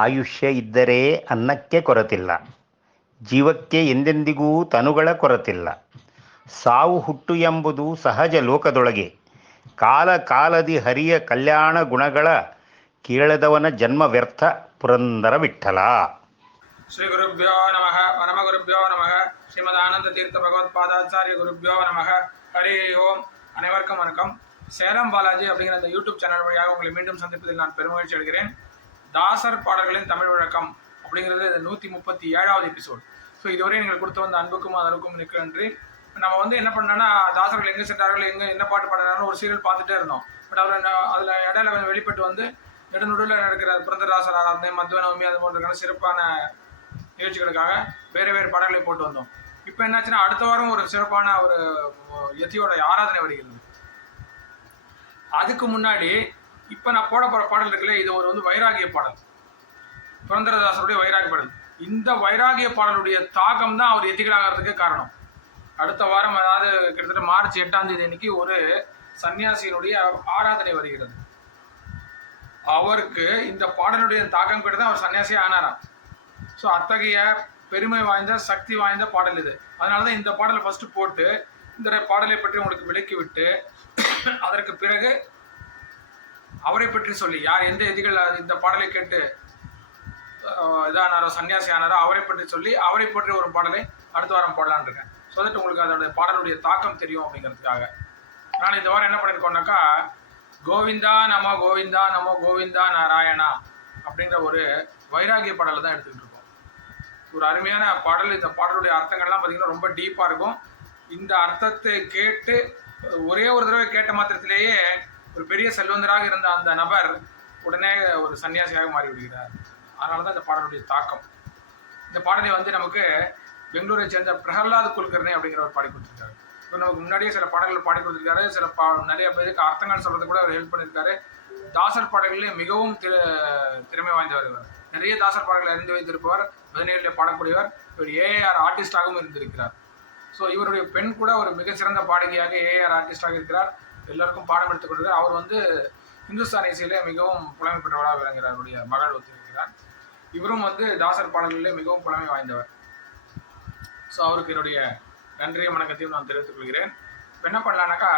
ಆಯುಷ್ಯ ಇದ್ದರೆ ಅನ್ನಕ್ಕೆ ಕೊರತಿಲ್ಲ, ಜೀವಕ್ಕೆ ಎಂದೆಂದಿಗೂ ತನುಗಳ ಕೊರತಿಲ್ಲ. ಸಾವು ಹುಟ್ಟು ಎಂಬುದು ಸಹಜ ಲೋಕದೊಳಗೆ, ಕಾಲ ಕಾಲದಿ ಹರಿಯ ಕಲ್ಯಾಣ ಗುಣಗಳ ಕೇಳದವನ ಜನ್ಮ ವ್ಯರ್ಥ. ಪುರಂದರ ವಿಠಲ. ಶ್ರೀ ಗುರುಭ್ಯೋ ನಮಃ. ಪರಮ ಗುರುಭ್ಯೋ ನಮಃ. ஸ்ரீமதானந்த தீர்த்த பகவத்பாதாச்சாரிய குருபியோ நமக. ஹரி ஓம். அனைவருக்கும் வணக்கம். சேலம் பாலாஜி அப்படிங்கிற அந்த யூடியூப் சேனல் வழியாக உங்களை மீண்டும் சந்திப்பதில் நான் பெருமகிழ்ச்சி அடைகிறேன். தாசர் பாடல்களின் தமிழ் விளக்கம் அப்படிங்கிறது 137வது எபிசோட். ஸோ இதுவரை நீங்கள் கொடுத்து வந்த அன்புக்கும் அதற்கும் மிக்க நன்றி. நம்ம என்ன பண்ணோன்னா, தாசர்கள் எங்கே சென்றார்கள், எங்கே என்ன பாட்டு பாடுறாங்கன்னு ஒரு சீரியல் பார்த்துட்டே இருந்தோம். பட் அதில் இடையில கொஞ்சம் வெளிப்பட்டு நெடுநடுவில் நடக்கிற புரந்தரதாசர் ஆராதனை, மத்வ நவமி, அது போன்ற சிறப்பான நிகழ்ச்சிகளுக்காக வேறு பாடல்களை போட்டு வந்தோம். இப்போ என்னாச்சுன்னா, அடுத்த வாரம் ஒரு சிறப்பான ஒரு யதியோட ஆராதனை வருகிறது. அதுக்கு முன்னாடி இப்போ நான் போட போகிற பாடல் இருக்குல்ல, இது ஒரு வைராகிய பாடல், புரந்தரதாசருடைய வைராகிய பாடல். இந்த வைராகிய பாடலுடைய தாக்கம் தான் அவர் யதிகளாகிறதுக்கு காரணம். அடுத்த வாரம், அதாவது கிட்டத்தட்ட மார்ச் 8ஆம் தேதி அன்னைக்கு ஒரு சன்னியாசியினுடைய ஆராதனை வருகிறது. அவருக்கு இந்த பாடலுடைய தாக்கம் கிட்ட தான் அவர் சன்னியாசியே ஆனாராம். ஸோ அத்தகைய பெருமை வாய்ந்த சக்தி வாய்ந்த பாடல் இது. அதனால தான் இந்த பாடலை ஃபஸ்ட்டு போட்டு இந்த பாடலை பற்றி உங்களுக்கு விளக்கிவிட்டு, அதற்கு பிறகு அவரை பற்றி சொல்லி, யார் எந்த எதிகள் இந்த பாடலை கேட்டு இதானாரோ, சன்னியாசி ஆனாரோ, அவரை பற்றி சொல்லி அவரை பற்றி ஒரு பாடலை அடுத்த வாரம் போடலான்னு இருக்கேன். ஸோ தட் உங்களுக்கு அதோடைய பாடலுடைய தாக்கம் தெரியும் அப்படிங்கிறதுக்காக. நான் இந்த வாரம் என்ன பண்ணியிருக்கோம்னாக்கா, கோவிந்தா நமோ கோவிந்தா நமோ கோவிந்தா நாராயணா அப்படிங்கிற ஒரு வைராகிய பாடலை தான் எடுத்துக்கிட்டு இருக்கோம். ஒரு அருமையான பாடல். இந்த பாடலுடைய அர்த்தங்கள்லாம் பார்த்திங்கன்னா ரொம்ப டீப்பாக இருக்கும். இந்த அர்த்தத்தை கேட்டு ஒரே ஒரு தடவை கேட்ட மாத்திரத்திலேயே ஒரு பெரிய செல்வந்தராக இருந்த அந்த நபர் உடனே ஒரு சன்னியாசியாக மாறிவிடுகிறார். அதனால தான் இந்த பாடலுடைய தாக்கம். இந்த பாடலை நமக்கு பெங்களூரை சேர்ந்த பிரகலாத் குல்கர்னி அப்படிங்கிறவர் பாடி கொடுத்துருக்காரு. இப்போ நமக்கு முன்னாடியே சில பாடல்கள் பாடி கொடுத்துருக்காரு. நிறைய பேருக்கு அர்த்தங்கள் சொல்கிறது கூட அவர் ஹெல்ப் பண்ணியிருக்காரு. தாசர் பாடல்களே மிகவும் திறமை வாய்ந்தவர் இவர். நிறைய தாசர் பாடல்களை அறிந்து வைத்திருப்பவர், 17 பாடக்கூடியவர். இவர் ஏஆர் ஆர்டிஸ்டாகவும் இருந்திருக்கிறார். ஸோ இவருடைய பெண் கூட ஒரு மிகச்சிறந்த பாடகியாக ஏஆர் ஆர்டிஸ்டாக இருக்கிறார். எல்லாருக்கும் பாடம் எடுத்துக் கொடுக்கிறார். அவர் இந்துஸ்தானி இசையிலே மிகவும் புலமை பெற்றவராக விளங்குகிறார். அவருடைய மகள் ஒத்துக்கிறார். இவரும் தாசர் பாடல்களிலே மிகவும் புலமை வாய்ந்தவர். ஸோ அவருக்கு என்னுடைய நன்றிய வணக்கத்தையும் நான் தெரிவித்துக் கொள்கிறேன். இப்போ என்ன பண்ணலான்னாக்கா,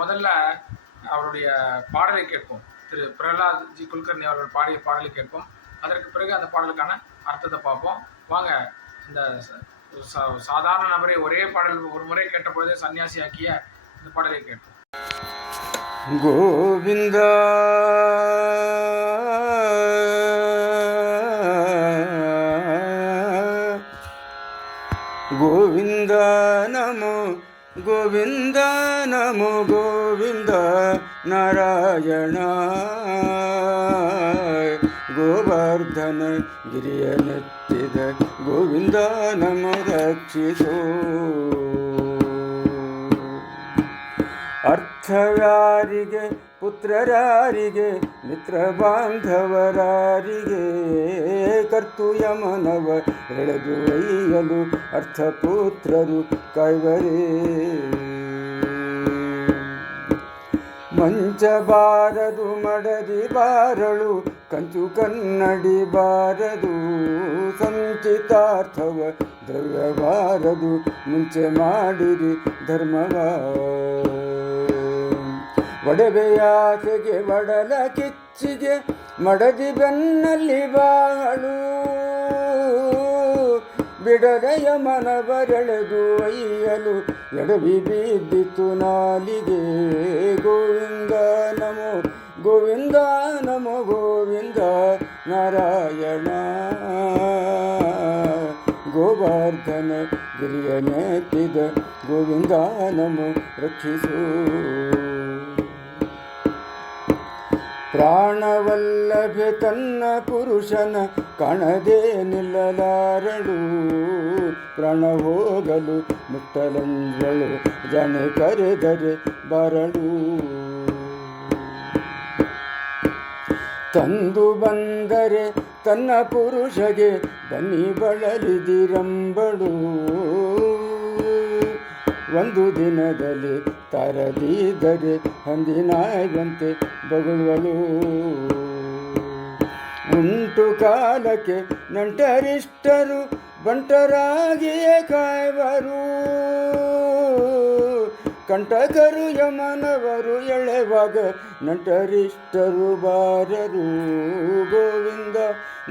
முதல்ல அவருடைய பாடலை கேட்போம். திரு பிரகலாத் ஜி குல்கர்னி அவர்கள் பாடிய பாடலை கேட்போம். அதற்கு பிறகு அந்த பாடலுக்கான அர்த்தத்தை பார்ப்போம். வாங்க, இந்த சாதாரண நபரை ஒரே பாடல் ஒரு முறை கேட்ட பொழுதே சன்னியாசியாக்கிய இந்த பாடலை கேட்போம். கோவிந்தா ಗೋವಿಂದ ನಮೋ ಗೋವಿಂದ ನಮೋ ಗೋವಿಂದ ನಾರಾಯಣ ಗೋವರ್ಧನ ಗಿರಿಯನೆತ್ತಿದ ಗೋವಿಂದ ನಮೋ ರಕ್ಷಿಸೋ. ಅರ್ಥವ್ಯಾರಿಗೆ ಪುತ್ರರಾರಿಗೆ ಮಿತ್ರ ಬಾಂಧವರಾರಿಗೆ ಕರ್ತು ಯಮನವ ಎಳೆದು ಒಯ್ಯಲು ಅರ್ಥಪುತ್ರರು ಕೈವರೇ. ಮಂಚಬಾರದು ಮಡದಿ ಬಾರಳು ಕಂಚು ಕನ್ನಡಿ ಬಾರದು ಸಂಚಿತಾರ್ಥವ ದ್ರವ್ಯಬಾರದು ಮುಂಚೆ ಮಾಡಿರಿ ಧರ್ಮವ. ಒಡವೆಯಾಸೆಗೆ ಒಡಲ ಕಿಚ್ಚಿಗೆ ಮಡದಿ ಬೆನ್ನಲ್ಲಿ ಬಾಳು ಬಿಡದೆಯ ಮನವರೆಳೆದು ಒಯ್ಯಲು ಎಡವಿ ಬಿದ್ದಿತು ನಾಲಿಗೆ. ಗೋವಿಂದ ನಮೋ ಗೋವಿಂದ ನಮೋ ಗೋವಿಂದ ನಾರಾಯಣ ಗೋವರ್ಧನ ಗಿರಿಯನೆತ್ತಿದ ಗೋವಿಂದ ನಮೋ ರಕ್ಷಿಸು. ಪ್ರಾಣವಲ್ಲಭೆ ತನ್ನ ಪುರುಷನ ಕಾಣದೆ ನಿಲ್ಲಲಾರಳು, ಪ್ರಾಣ ಹೋಗಲು ಮುಟ್ಟಲಂಜಳು ಜನೆ ಕರೆದರೆ ಬರಳು. ತಂದು ಬಂದರೆ ತನ್ನ ಪುರುಷಗೆ ಬನ್ನಿ ಬಳಲಿದಿರಂಬಳು. ಒಂದು ದಿನದಲ್ಲಿ ತರದಿದ್ದರೆ ಹಂದಿನಾಯಂತೆ ಬಗುಳುವಳು. ಉಂಟು ಕಾಲಕ್ಕೆ ನಂಟರಿಷ್ಟರು ಬಂಟರಾಗಿಯೇ ಕಾಯುವರು. ಕಂಟಕರು ಯಮನವರು ಎಳೆವಾಗ ನಂಟರಿಷ್ಟರು ಬಾರರು. ಗೋವಿಂದ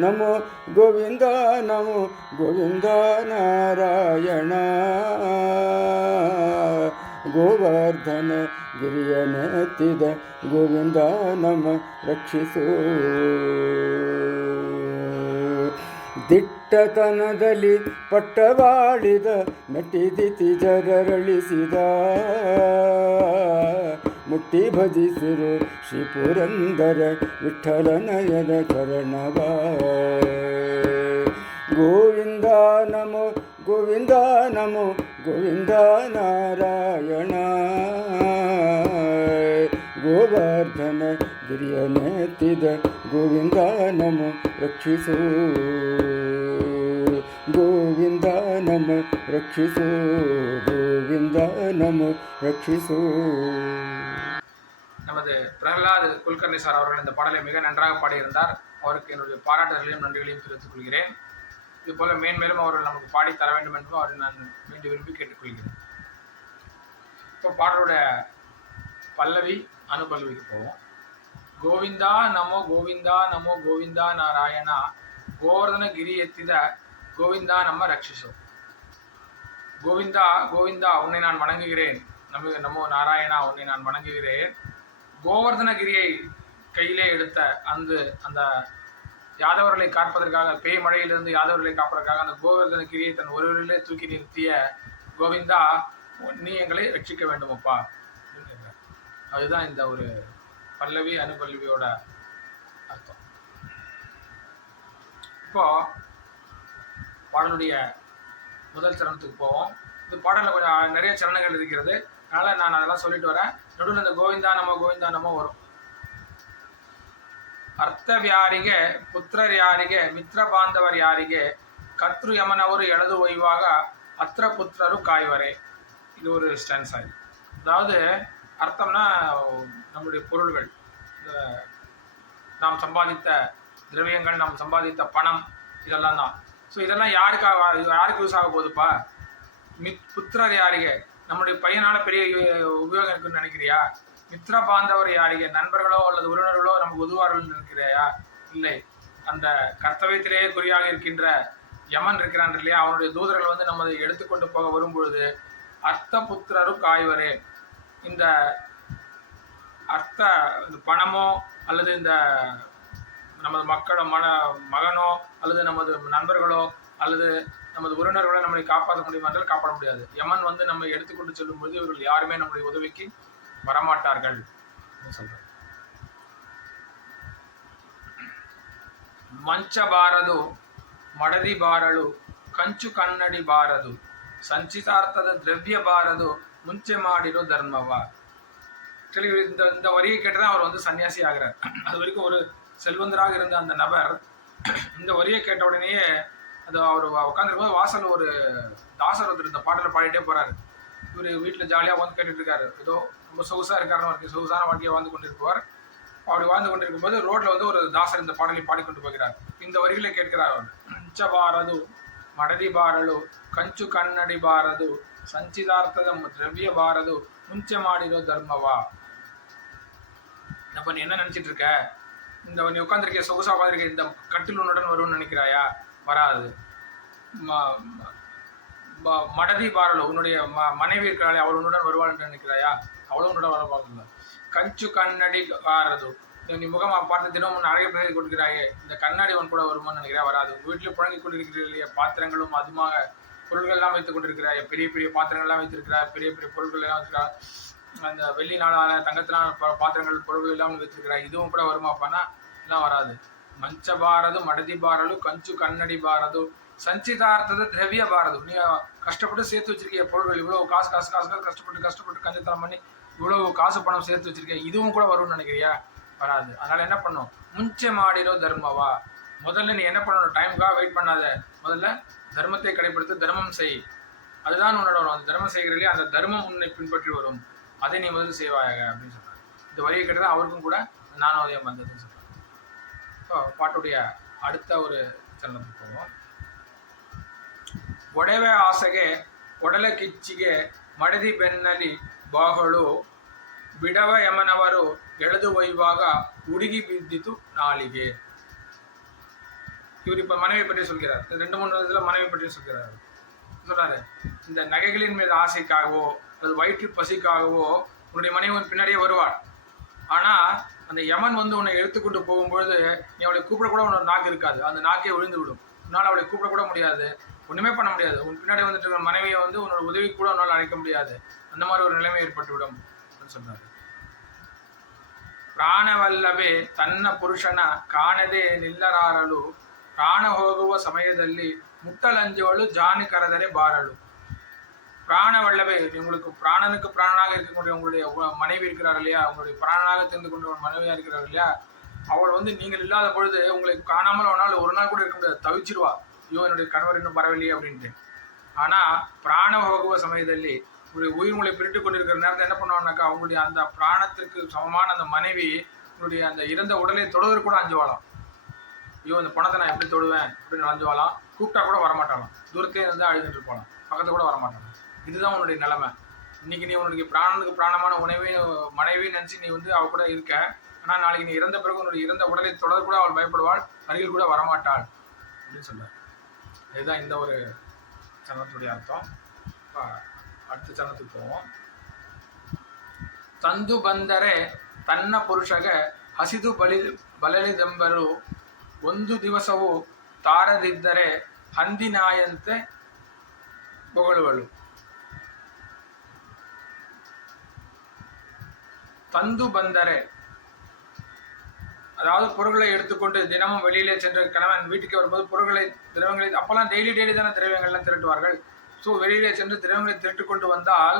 ನಮೋ ಗೋವಿಂದ ನಮೋ ಗೋವಿಂದ ನಾರಾಯಣ. ಗೋವರ್ಧನ ಗಿರಿಯನೆತ್ತಿದ ಗೋವಿಂದ ನಮ ರಕ್ಷಿಸು. ದಿಟ್ಟತನದಲ್ಲಿ ಪಟ್ಟವಾಳಿದ ಮೆಟ್ಟಿದಿತಿ ಜರರಳಿಸಿದ. ಮುಟ್ಟಿ ಭಜಿಸಿರು ಶ್ರೀ ಪುರಂದರ ವಿಠ್ಠಲನಯನ ಚರಣವ. ಗೋವಿಂದ ನಮೋ ಗೋವಿಂದ ನಮೋ ಗೋವಿಂದ ನಾರಾಯಣ. ಗೋವರ್ಧನ ಗಿರಿಯನೆತ್ತಿದ ಗೋವಿಂದ ನಮೋ ರಕ್ಷಿಸು. ಗೋವಿಂದ ನಮ ರಕ್ಷಿಸು. ಗೋವಿಂದ ನಮ ரட்சிசு. நமது பிரகலாத் குல்கர்னி சார் அவர்கள் இந்த பாடலை மிக நன்றாக பாடியிருந்தார். அவருக்கு என்னுடைய பாராட்டுகளையும் நன்றிகளையும் தெரிவித்துக் கொள்கிறேன். இதுபோல மேன்மேலும் அவர்கள் நமக்கு பாடி தர வேண்டும் என்றும் அவரை நான் மீண்டும் விரும்பி கேட்டுக்கொள்கிறேன். இப்போ பாடலுடைய பல்லவி அனுபல்லவிக்கு போவோம். கோவிந்தா நமோ கோவிந்தா நமோ கோவிந்தா நாராயணா. கோவர்தன கிரி எத்தித கோவிந்தா நம்ம ரட்சிசோ. கோவிந்தா கோவிந்தா உன்னை நான் வணங்குகிறேன். நமோ நாராயணா உன்னை நான் வணங்குகிறேன். கோவர்தனகிரியை கையிலே எடுத்த அந்த யாதவர்களை காப்பதற்காக, பேய் மழையிலிருந்து யாதவர்களை காப்பதற்காக அந்த கோவர்தனகிரியை தன் ஒருவரிலே தூக்கி நிறுத்திய கோவிந்தா நீ எங்களை ரட்சிக்க வேண்டுமப்பா. அதுதான் இந்த ஒரு பல்லவி அனுபல்லவியோட அர்த்தம். இப்போ பாடலுடைய முதல் சரணத்துக்கு போவோம். இந்த பாடலில் கொஞ்சம் நிறைய சரணங்கள் இருக்கிறது, அதனால் நான் அதெல்லாம் சொல்லிட்டு வரேன். நடுவில் இந்த கோவிந்தா நமோ வரும். ಅರ್ಥ ಯಾರಿಗೆ ಪುತ್ರರ್ಯಾರಿಗೆ ಮಿತ್ರ ಬಾಂಧವರ್ ಯಾರಿಗೆ ಕರ್ತೃ ಯಮನವರು ಎಳೆದು ಒಯ್ಯುವಾಗ ಅತ್ರ புத்திரரு காய்வரே. இது ஒரு ஸ்டான்ஸ் ஆயிடுது. அதாவது அர்த்தம்னா நம்முடைய பொருள்கள், நாம் சம்பாதித்த திரவியங்கள், நாம் சம்பாதித்த பணம், இதெல்லாம் தான். ஸோ இதெல்லாம் யாருக்கு யூஸ் ஆக போகுதுப்பா? புத்திரர் யாರಿಗೆ, நம்முடைய பையனால் பெரிய உபயோகம் இருக்குன்னு நினைக்கிறியா? மித்ர பாந்தவர் யாರಿಗೆ, நண்பர்களோ அல்லது உறவினர்களோ நமக்கு உதவார்கள் நினைக்கிறையா? இல்லை, அந்த கர்த்தவியத்திலேயே குறியாக இருக்கின்ற யமன் இருக்கிறான் இல்லையா, அவனுடைய தூதர்கள் வந்து நம்மை எடுத்துக்கொண்டு போக வரும்பொழுது அர்த்த புத்திரரு காய்வரே. இந்த பணமோ அல்லது இந்த நமது மகனோ அல்லது நமது நண்பர்களோ அல்லது நமது உறவினர்களோ நம்மளை காப்பாற்ற முடியுமா என்றால் காப்பாற்ற முடியாது. யமன் வந்து நம்மை எடுத்துக்கொண்டு செல்லும்போது இவர்கள் யாருமே நம்முடைய உதவிக்கு வரமாட்டார்கள் சொல்றார். ಮಂಚ ಬಾರದು ಮಡದಿ ಬಾರಳು ಕಂಚು ಕನ್ನಡಿ ಬಾರದು ಸಂಚಿತಾರ್ಥದ ದ್ರವ್ಯ ಬಾರದು ಮುಂಚೆ ಮಾಡಿರೋ ಧರ್ಮವ. இந்த வரியை கேட்டுதான் அவர் வந்து சன்னியாசி ஆகிறார். அது வரைக்கும் ஒரு செல்வந்தராக இருந்த அந்த நபர் இந்த வரியை கேட்ட உடனேயே அது அவர் உட்காந்துருக்கும் போது வாசல் ஒரு தாசர் வந்து இந்த பாட்டில் பாடிட்டே போறாரு. இவர் வீட்டில் ஜாலியாக வந்து கேட்டுட்டு இருக்காரு. ஏதோ ரொம்ப சொகுசாக இருக்காருன்னு சொகுசான வாழ்க்கையை வாழ்ந்து கொண்டிருப்பார். அப்படி வாழ்ந்து கொண்டிருக்கும் போது ரோட்ல வந்து ஒரு தாசர் இந்த பாடலை பாடிக்கொண்டு போகிறார். இந்த வரிகளை கேட்கிறார் அவர். ಕಂಚ ಬಾರದು ಮಡದಿ ಬಾರಳು ಕಂಚು ಕನ್ನಡಿ ಬಾರದು ಸಂಚಿತಾರ್ಥದ ದ್ರವ್ಯ ಬಾರದು ಮುಂಚೆ ಮಾಡಿರೋ ಧರ್ಮವಾ. அப்ப நீ என்ன நினைச்சிட்டு இருக்க? நீ உட்காந்துருக்க, சொகுசா உட்காந்துருக்க, இந்த கட்டில் உன்னுடன் வரும்னு நினைக்கிறாயா? வராது. மடதி பாரலோ, உன்னுடைய மனைவி இருக்கிறாளே அவள் உன்னுடன் வருவாள் என்று நினைக்கிறாயா? அவளும் உன்னுடன் வர பார்க்கல. கஞ்சு கண்ணடி ஆறது, நீ முகமா பார்த்து தினமும் நிறைய பேர் கொடுக்கிறாயே, இந்த கண்ணாடி உன் கூட வருமானு நினைக்கிறா? வராது. உங்கள் வீட்டில் புழங்கி கொண்டிருக்கிறீர்களே பாத்திரங்களும் அதுமாக பொருள்கள்லாம் வைத்துக் கொண்டிருக்கிறாய், பெரிய பெரிய பாத்திரங்கள்லாம் வைத்திருக்கிறார், பெரிய பெரிய பொருட்கள் எல்லாம் வச்சிருக்கிறார், அந்த வெள்ளி நாளான தங்கத்தினால பாத்திரங்கள் பொருள்கள் எல்லாம் வச்சிருக்கிறாய், இதுவும் கூட வருமாப்பானா? எல்லாம் வராது. ಮಂಚ ಬಾರದು ಮಡದಿ ಬಾರಲು ಕಂಚು ಕನ್ನಡಿ ಬಾರದು ಸಂಚಿತಾರ್ಥದ திரவிய பாரது. நீ கஷ்டப்பட்டு சேர்த்து வச்சிருக்க பொருள்கள், இவ்வளவு காசு கஷ்டப்பட்டு கஞ்சத்தனம் பண்ணி இவ்வளவு காசு பணம் சேர்த்து வச்சிருக்க, இதுவும் கூட வரும்னு நினைக்கிறியா? வராது. அதனால என்ன பண்ணும்? முன்சே மாடிரோ தர்மவா. முதல்ல நீ என்ன பண்ணணும்? டைமுக்காக வெயிட் பண்ணாத, முதல்ல தர்மத்தை கடைபிடித்து தர்மம் செய். அதுதான் உன்னோட வரும். அந்த தர்மம் செய்கிறீர்களே, அந்த தர்மம் உன்னை பின்பற்றி வரும், அதை நீ முதல்ல செய்வாயாக அப்படின்னு சொல்றாரு. இந்த வரியை கேட்டதான் அவருக்கும் கூட ஞானோதயம் வந்ததுன்னு சொல்றாரு. பாட்டுடைய அடுத்த ஒரு சரணத்துக்கு போவோம். ಒಡವೆ ಆಸೆಗೆ ಒಡಲ ಕಿಚ್ಚಿಗೆ ಮಡದಿ ಬೆನ್ನಲಿ ಬಾಗಳು ಬಿಡವ ಯಮನವರು ಎಳೆದು ಒಯ್ಯುವಾಗ ಹುಡುಗಿ ಬಿದ್ದಿತು ನಾಲಿಗೆ. இவர் இப்போ மனைவி பற்றி சொல்கிறார். 2-3 இதில் மனைவி பற்றி சொல்றாரு. இந்த நகைகளின் மீது ஆசைக்காகவோ அல்லது வயிற்று பசிக்காகவோ உன்னுடைய மனைவி உன் பின்னாடியே வருவாள். ஆனால் அந்த யமன் வந்து உன்னை எடுத்துக்கொண்டு போகும்பொழுது நீ அவளை கூப்பிடக்கூட உன்னோட நாக்கு இருக்காது. அந்த நாக்கே விழுந்து விடும். உன்னால் அவளை கூப்பிடக்கூட முடியாது, ஒன்றுமே பண்ண முடியாது. உன் பின்னாடி வந்துட்டு இருக்கிற மனைவியை வந்து உன்னோட உதவி கூட உன்னால் அழைக்க முடியாது. அந்த மாதிரி ஒரு நிலைமை ஏற்பட்டுவிடும் அப்படின்னு சொன்னார். ಪ್ರಾಣವಲ್ಲವೇ ತನ್ನ ಪುರುಷನ ಕಾಣದೆ ನಿಲ್ಲರಾರಲು ಪ್ರಾಣ ಹೋಗುವ ಸಮಯದಲ್ಲಿ முட்டலஞ்சோಳು ஜானி கரதரை பாரலு. பிராணவல்லவே, உங்களுக்கு பிராணனுக்கு பிராணனாக இருக்கக்கூடிய உங்களுடைய மனைவி இருக்கிறார் இல்லையா, உங்களுடைய பிராணனாக தெரிந்து கொண்ட ஒரு மனைவியாக இருக்கிறார் இல்லையா, அவள் வந்து நீங்கள் இல்லாத பொழுது உங்களை காணாமல் ஒரு நாள் கூட இருக்க முடியாது, தவிச்சிருவா. ஐயோ என்னுடைய கணவர் இன்னும் வரவில்லையே அப்படின்ட்டு. ஆனால் பிராண போகுவ சமயத்தில் உங்களுடைய உயிர் உங்களை பிரிட்டு கொண்டிருக்கிற நேரத்தில் என்ன பண்ணுவாங்கனாக்கா, அவங்களுடைய அந்த பிராணத்திற்கு சமமான அந்த மனைவி உங்களுடைய அந்த இறந்த உடலை தொடுவதற்கு கூட அஞ்சுவாளாம். ஐயோ இந்த பணத்தை நான் எப்படி தொடுவேன் அப்படின்னு அஞ்சுவாளாம். கூப்பிட்டா கூட வரமாட்டாளாம். தூரத்தே இருந்து அழுதுட்டு இருப்பாளாம், பக்கத்தில் கூட வரமாட்டாளாம். இதுதான் உன்னுடைய நிலைமை. இன்னைக்கு நீ உன்னுடைய பிராணனுக்கு பிராணமான மனைவி நினச்சி நீ வந்து அவள் கூட இருக்க. ஆனால் நாளைக்கு நீ இறந்த பிறகு உன்னுடைய இறந்த உடலை தொடர கூட அவள் பயப்படுவாள், அருகில் கூட வரமாட்டாள் அப்படின்னு சொல்றார். இதுதான் இந்த ஒரு சரணத்துடைய அர்த்தம். அடுத்த சரணத்துக்கு போவோம். ತಂದು ಬಂದರೆ ತನ್ನ ಪುರುಷಗೆ ಹಸಿದು ಬಲಲಿದೆಂಬರು ಒಂದು ದಿವಸವೂ ತಾರದಿದ್ದರೆ ಹಂದಿನಾಯಂತೆ ಬೊಗಳುವಳು. தந்து பந்தரே, அதாவது பொருட்களை எடுத்துக்கொண்டு தினமும் வெளியிலே சென்ற கணவன் வீட்டுக்கு வரும்போது திரவங்களை அப்போல்லாம் டெய்லி தானே திரவியங்கள்லாம் திரட்டுவார்கள். ஸோ வெளியிலே சென்று திரவங்களை திரட்டு கொண்டு வந்தால்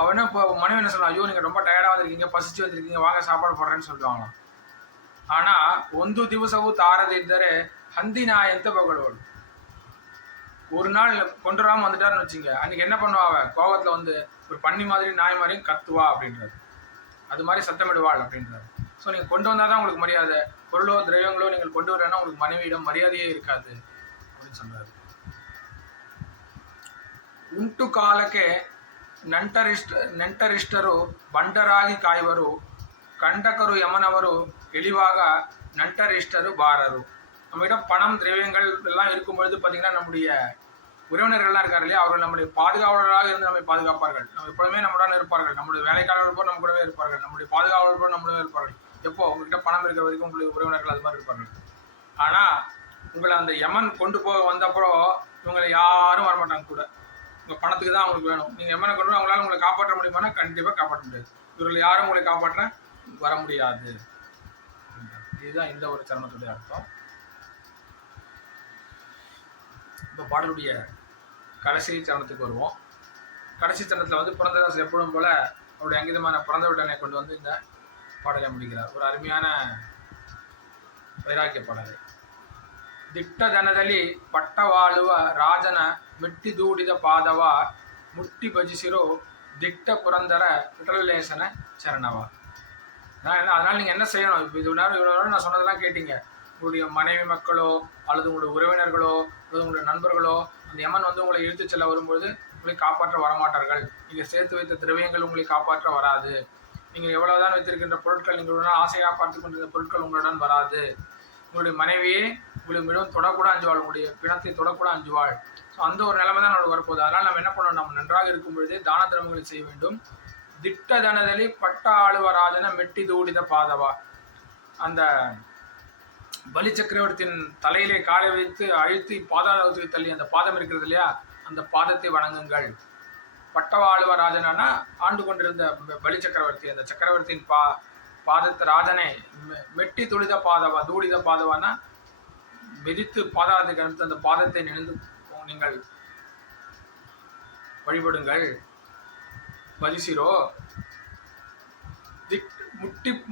அவனை இப்போ மனைவி என்ன சொல்லலாம், ஐயோ நீங்கள் ரொம்ப டயர்டாக வந்திருக்கீங்க, பசிச்சு வந்திருக்கீங்க, வாங்க சாப்பாடு போடுறேன்னு சொல்லுவாங்களாம். ஆனால் ಒಂದು ದಿವಸವೂ ತಾರದಿದ್ದರೆ ಹಂದಿನಾಯಂತೆ ಬೊಗಳುವಳು. ஒரு நாள் கொண்டு வராமல் வந்துட்டாருன்னு வச்சுங்க, அன்றைக்கி என்ன பண்ணுவாங்க, கோபத்தில் வந்து ஒரு பன்னி மாதிரி நாய் மாதிரியும் கத்துவா அப்படின்றாரு. அது மாதிரி சத்தமிடுவாள் அப்படின்றாரு. ஸோ நீங்கள் கொண்டு வந்தால் தான் உங்களுக்கு மரியாதை. பொருளோ திரவியங்களோ நீங்கள் கொண்டு வரேன்னா உங்களுக்கு மனைவியிடம் மரியாதையே இருக்காது அப்படின்னு சொல்கிறாரு. ಉಂಟು ಕಾಲಕ್ಕೆ ನೆಂಟರಿಷ್ಟರು ಬಂಡರಾಗಿ ಕಾಯುವರು, ಕಂಟಕರು ಯಮನವರು ಎಳಿವಾಗ ನಂಟರಿಷ್ಟರು ಬಾರರು. நம்மிடம் பணம் திரவியங்கள் எல்லாம் இருக்கும் பொழுது பார்த்தீங்கன்னா நம்முடைய உறவினர்கள்லாம் இருக்காரு இல்லையா, அவர்கள் நம்முடைய பாதுகாவலராக இருந்து நம்மை பாதுகாப்பார்கள். நம்ம எப்பொழுதுமே நம்முடன் இருப்பார்கள். நம்முடைய வேலைக்காரர்கள் போல் நம்ம கூடவே இருப்பார்கள். நம்முடைய பாதுகாவலர் போல் நம்மளுடன் இருப்பார்கள். எப்போ உங்கள்கிட்ட பணம் இருக்கிற வரைக்கும் உங்களுடைய உறவினர்கள் அது மாதிரி இருப்பார்கள். ஆனால் உங்களை அந்த யமன் கொண்டு போக வந்தப்பறம் இவங்களை யாரும் வரமாட்டாங்க கூட. உங்கள் பணத்துக்கு தான் அவங்களுக்கு வேணும். நீங்கள் யமனை கொண்டு போய் அவங்களால உங்களை காப்பாற்ற முடியுமானா கண்டிப்பாக காப்பாற்ற முடியாது. இவர்கள் யாரும் உங்களை காப்பாற்ற வர முடியாது. இதுதான் இந்த ஒரு சரணத்துடைய அர்த்தம். இப்போ பாடலுடைய கடைசி சரணத்துக்கு வருவோம். கடைசி சரணத்தில் வந்து புரந்தரதாசர் எப்பொழுதும் போல அவருடைய அங்கீதமான பிறந்த விடனை கொண்டு வந்து இந்த பாடலை முடிக்கிறார். ஒரு அருமையான வைராக்கிய பாடலை. ದಿಟ್ಟದನದಲ್ಲಿ ಪಟ್ಟವಾಳುವ ರಾಜನ ಮೆಟ್ಟಿ ದೂಡಿದ ಪಾದವ ಮುಟ್ಟಿ ಭಜಿಸಿರೋ ದಿಟ್ಟ ಪುರಂದರ விட்டலேசன சரணவா. அதனால் நீங்கள் என்ன செய்யணும், இப்போ இவ்வளோ நேரம் நான் சொன்னதெல்லாம் கேட்டீங்க. உங்களுடைய மனைவி மக்களோ அல்லது உங்களுடைய உறவினர்களோ அல்லது உங்களுடைய நண்பர்களோ அந்த யமன் வந்து உங்களை இழுத்து செல்ல வரும்பொழுது உங்களை காப்பாற்ற வரமாட்டார்கள். நீங்கள் சேர்த்து வைத்த திரவியங்கள் உங்களை காப்பாற்ற வராது. நீங்கள் எவ்வளவுதான் வைத்திருக்கின்ற பொருட்கள், நீங்களுடன் ஆசையாக பார்த்து கொண்டிருந்த பொருட்கள் உங்களுடன் வராது. உங்களுடைய மனைவியே உங்களை மிகவும் தொடக்கூட அஞ்சுவாள், உங்களுடைய பிணத்தை தொடக்கூட அஞ்சுவாள். ஸோ அந்த ஒரு நிலைமை தான் நம்மளுக்கு வரப்போகுது. அதனால் நம்ம என்ன பண்ணணும், நம்ம நன்றாக இருக்கும் பொழுதே தான தர்மங்களை செய்ய வேண்டும். திட்ட தனதலி பட்ட ஆளுவராஜன மெட்டி தூடித பாதவா. அந்த பலி சக்கரவர்த்தியின் தலையிலே காலை வைத்து அழுத்தி பாதாளத்துக்கு தள்ளி அந்த பாதம் இருக்கிறது இல்லையா, அந்த பாதத்தை வணங்குங்கள். பட்டவாளுவராஜனா ஆண்டு கொண்டிருந்த பலி சக்கரவர்த்தி, அந்த சக்கரவர்த்தியின் பாதத்தை ராஜனை மெட்டி துளித பாதவா, தூடித பாதவானா மிதித்து பாதாளத்துக்கு அனுப்பித்து அந்த பாதத்தை நினைந்து நீங்கள் வழிபடுங்கள். பஜிசிரோ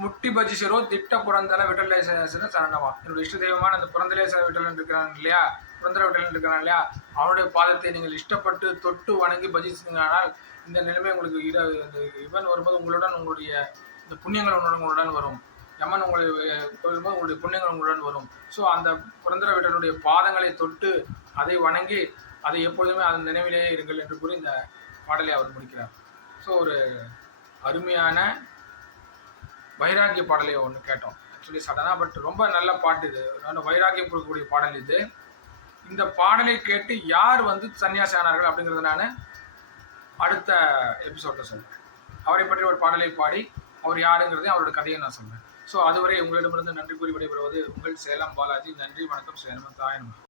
முட்டி பஜிசிரோ திட்ட புரந்தர விட்டலேசன சரணவா. என்னுடைய இஷ்ட தெய்வமான அந்த புரந்தலேச விட்டலன் இருக்கிறான் இல்லையா, புரந்தர விட்டலன் இருக்கிறான் இல்லையா, அவனுடைய பாதத்தை நீங்கள் இஷ்டப்பட்டு தொட்டு வணங்கி பஜிச்சிங்கனால் இந்த நிலைமை உங்களுக்கு இவன் வரும்போது உங்களுடன் உங்களுடைய இந்த புண்ணியங்கள் உங்களுடன் வரும். யமன் உங்களை கொல்லும்போது உங்களுடைய புண்ணியங்கள் உங்களுடன் வரும். ஸோ அந்த புரந்தர வீரனுடைய பாதங்களை தொட்டு அதை வணங்கி அதை எப்பொழுதுமே அதன் நினைவிலேயே இருங்கள் என்று கூறி இந்த பாடலை அவர் முடிக்கிறார். ஸோ ஒரு அருமையான வைராகிய பாடலை ஒன்று கேட்டோம். ஆக்சுவலி சடனாக, பட் ரொம்ப நல்ல பாட்டு இது. நல்ல வைராகியம் கொடுக்கக்கூடிய பாடல் இது. இந்த பாடலை கேட்டு யார் சன்னியாசி ஆனார்கள் அப்படிங்கிறத நான் அடுத்த எபிசோடில் சொல்கிறேன். அவரை பற்றி ஒரு பாடலை பாடி அவர் யாருங்கிறதையும் அவரோட கதையை நான் சொல்கிறேன். ஸோ அதுவரை உங்களிடமிருந்து நன்றி கூறி விடைபெறுவது உங்கள் சேலம் பாலாஜி. நன்றி, வணக்கம், சேலம் தாயனம்.